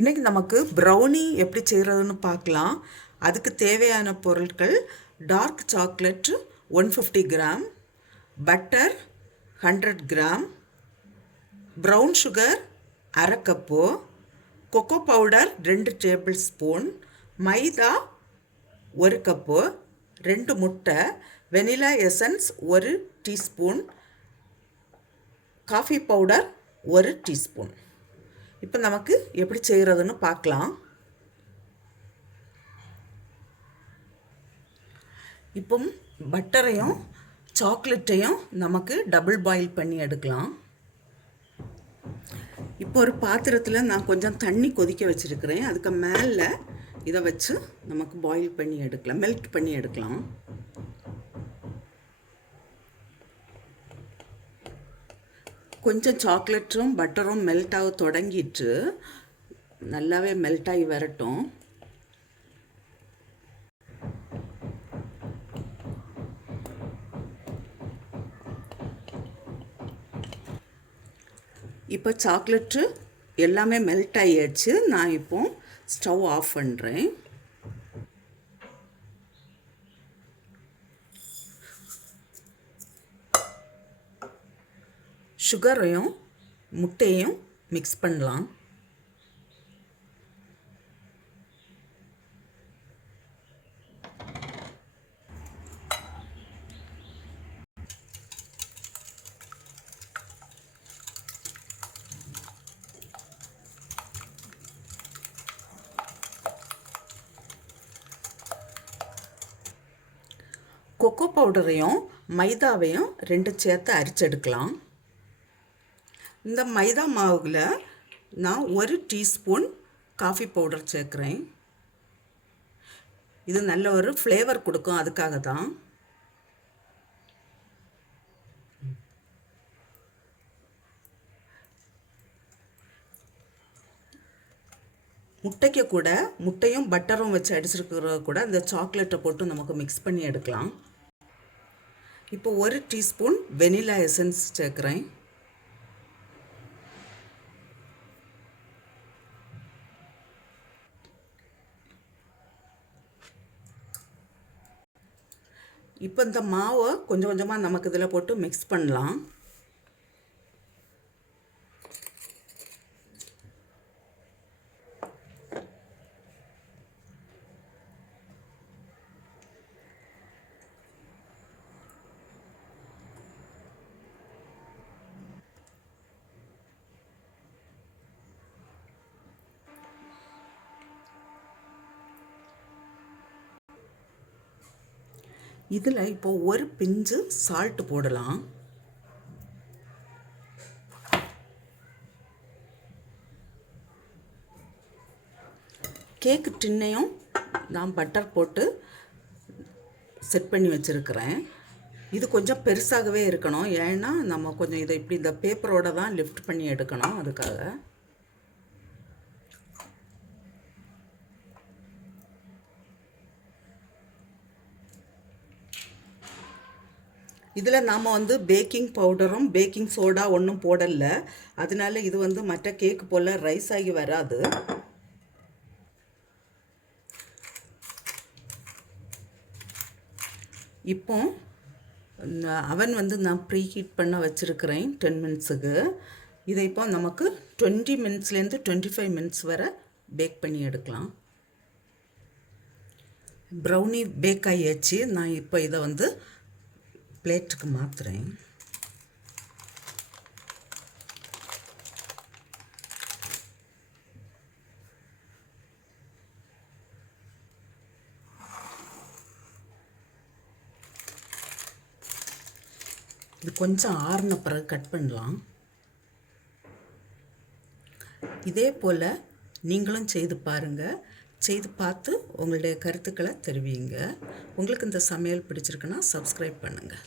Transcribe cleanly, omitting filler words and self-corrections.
இன்றைக்கி நமக்கு ப்ரௌனி எப்படி செய்கிறதுன்னு பார்க்கலாம். அதுக்கு தேவையான பொருட்கள் dark chocolate 150 gram, butter 100 gram, brown sugar அரை cup, cocoa powder 2 tablespoon, maida 1 cup, 2 முட்டை, vanilla essence 1 teaspoon, coffee powder 1 teaspoon. இப்போ நமக்கு எப்படி செய்கிறதுன்னு பார்க்கலாம். இப்போ பட்டரையும் சாக்லேட்டையும் நமக்கு டபுள் பாயில் பண்ணி எடுக்கலாம். இப்போ ஒரு பாத்திரத்தில் நான் கொஞ்சம் தண்ணி கொதிக்க வச்சுருக்கிறேன். அதுக்கு மேலே இதை வச்சு நமக்கு பாயில் பண்ணி எடுக்கலாம், மெல்ட் பண்ணி எடுக்கலாம். கொஞ்சம் சாக்லேட்டும் பட்டரும் மெல்ட் ஆக தொடங்கிட்டு நல்லாவே மெல்ட் ஆகி வரட்டும். இப்போ சாக்லேட்டு எல்லாமே மெல்ட் ஆகியாச்சு. நான் இப்போ ஸ்டவ் ஆஃப் பண்ணுறேன். சுகரையும் முட்டையும் மிக்ஸ் பண்ணலாம். கொக்கோ பவுடரையும் மைதாவையும் 2 சேர்த்து அரைச்செடுக்கலாம். இந்த மைதா மாவில் நான் 1 டீஸ்பூன் காஃபி பவுடர் சேர்க்குறேன். இது நல்ல ஒரு ஃப்ளேவர் கொடுக்கும், அதுக்காக தான். முட்டைக்கு கூட முட்டையும் பட்டரும் வச்சு அடிச்சிருக்கிற கூட இந்த சாக்லேட்டை போட்டு நமக்கு மிக்ஸ் பண்ணி எடுக்கலாம். இப்போ 1 டீஸ்பூன் வெனிலா எசன்ஸ் சேர்க்குறேன். இப்போ இந்த மாவை கொஞ்சம் கொஞ்சமாக நமக்கு இதில் போட்டு மிக்ஸ் பண்ணலாம். இதில் இப்போ ஒரு பிஞ்சு சால்ட் போடலாம். கேக்கு டின்னையும் நான் பட்டர் போட்டு செட் பண்ணி வச்சுருக்கிறேன். இது கொஞ்சம் பெருசாகவே இருக்கணும், ஏன்னா நம்ம கொஞ்சம் இதை இப்படி இந்த பேப்பரோடு தான் லிஃப்ட் பண்ணி எடுக்கணும். அதுக்காக இதில் நாம் பேக்கிங் பவுடரும் பேக்கிங் சோடா ஒன்றும் போடலை. அதனால இது மற்ற கேக்கு போல் ரைஸ் ஆகி வராது. இப்போ அவன் நான் ப்ரீ ஹீட் பண்ண வச்சுருக்கிறேன் 10 மினிட்ஸுக்கு. இதை இப்போ நமக்கு 20 மினிட்ஸ்லேருந்து 25 மினிட்ஸ் வரை பேக் பண்ணி எடுக்கலாம். ப்ரௌனி பேக் ஆகியாச்சு. நான் இப்போ இதை பிளேட்டுக்கு மாற்றுறேன். இது கொஞ்சம் ஆறின பிறகு கட் பண்ணலாம். இதே போல் நீங்களும் செய்து பாருங்கள். செய்து பார்த்து உங்களுடைய கருத்துக்களை தெரிவிங்க. உங்களுக்கு இந்த சமையல் பிடிச்சிருக்குன்னா சப்ஸ்கிரைப் பண்ணுங்கள்.